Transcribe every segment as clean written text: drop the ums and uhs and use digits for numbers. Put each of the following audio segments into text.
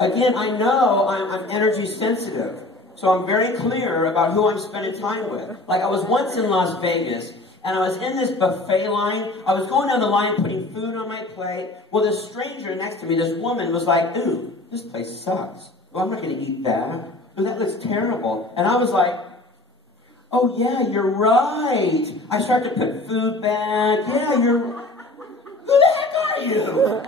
Again, I know I'm energy sensitive. So I'm very clear about who I'm spending time with. Like I was once in Las Vegas, and I was in this buffet line. I was going down the line putting food on my plate. Well, this stranger next to me, this woman, was like, ooh, this place sucks. Well, I'm not going to eat that. Ooh, that looks terrible. And I was like, oh, yeah, you're right. I start to put food back. Yeah, who the heck are you?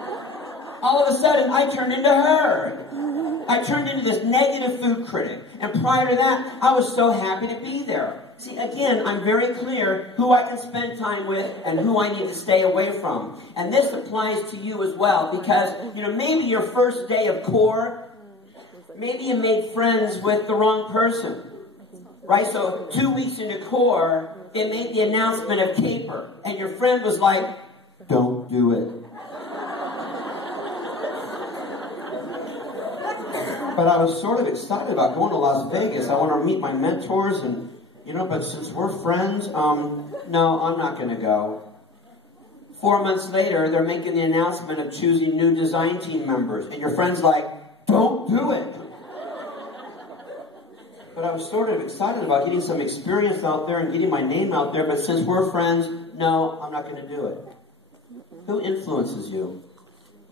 All of a sudden, I turned into her. I turned into this negative food critic. And prior to that, I was so happy to be there. See, again, I'm very clear who I can spend time with and who I need to stay away from. And this applies to you as well because, maybe your first day of core, maybe you made friends with the wrong person. Right? So 2 weeks into core, they made the announcement of Caper. And your friend was like, don't do it. But I was sort of excited about going to Las Vegas. I want to meet my mentors and, but since we're friends, no, I'm not going to go. 4 months later, they're making the announcement of choosing new design team members. And your friend's like, don't do it. But I was sort of excited about getting some experience out there and getting my name out there. But since we're friends, no, I'm not going to do it. Who influences you?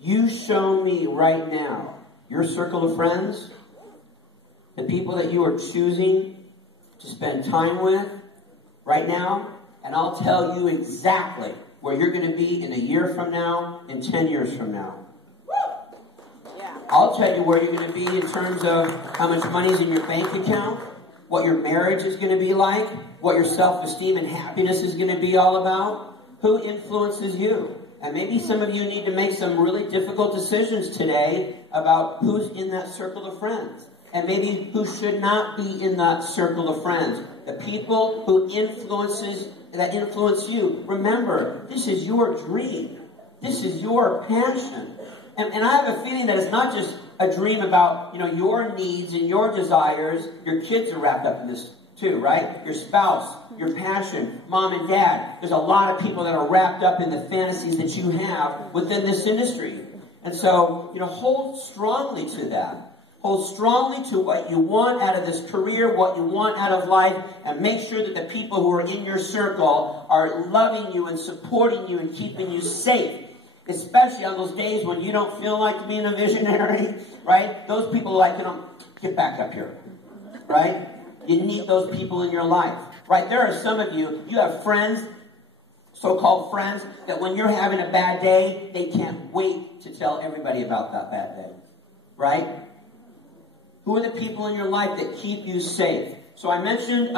You show me right now your circle of friends, the people that you are choosing to spend time with right now, and I'll tell you exactly where you're going to be in a year from now, in 10 years from now. Yeah. I'll tell you where you're going to be in terms of how much money is in your bank account, what your marriage is going to be like, what your self-esteem and happiness is going to be all about, who influences you. And maybe some of you need to make some really difficult decisions today about who's in that circle of friends. And maybe who should not be in that circle of friends. The people who influence you. Remember, this is your dream. This is your passion. And I have a feeling that it's not just a dream about, your needs and your desires. Your kids are wrapped up in this too, right? Your spouse, your passion, mom and dad. There's a lot of people that are wrapped up in the fantasies that you have within this industry. And so, hold strongly to that. Hold strongly to what you want out of this career, what you want out of life, and make sure that the people who are in your circle are loving you and supporting you and keeping you safe. Especially on those days when you don't feel like being a visionary, right? Those people are like, get back up here, right? You need those people in your life, right? There are some of you have friends, so-called friends, that when you're having a bad day, they can't wait to tell everybody about that bad day, right? Who are the people in your life that keep you safe? So I mentioned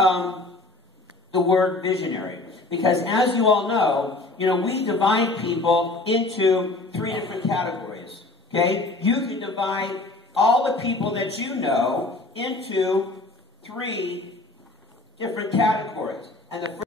the word visionary, because as you all know, we divide people into 3 different categories, okay? You can divide all the people that you know into 3 different categories. And the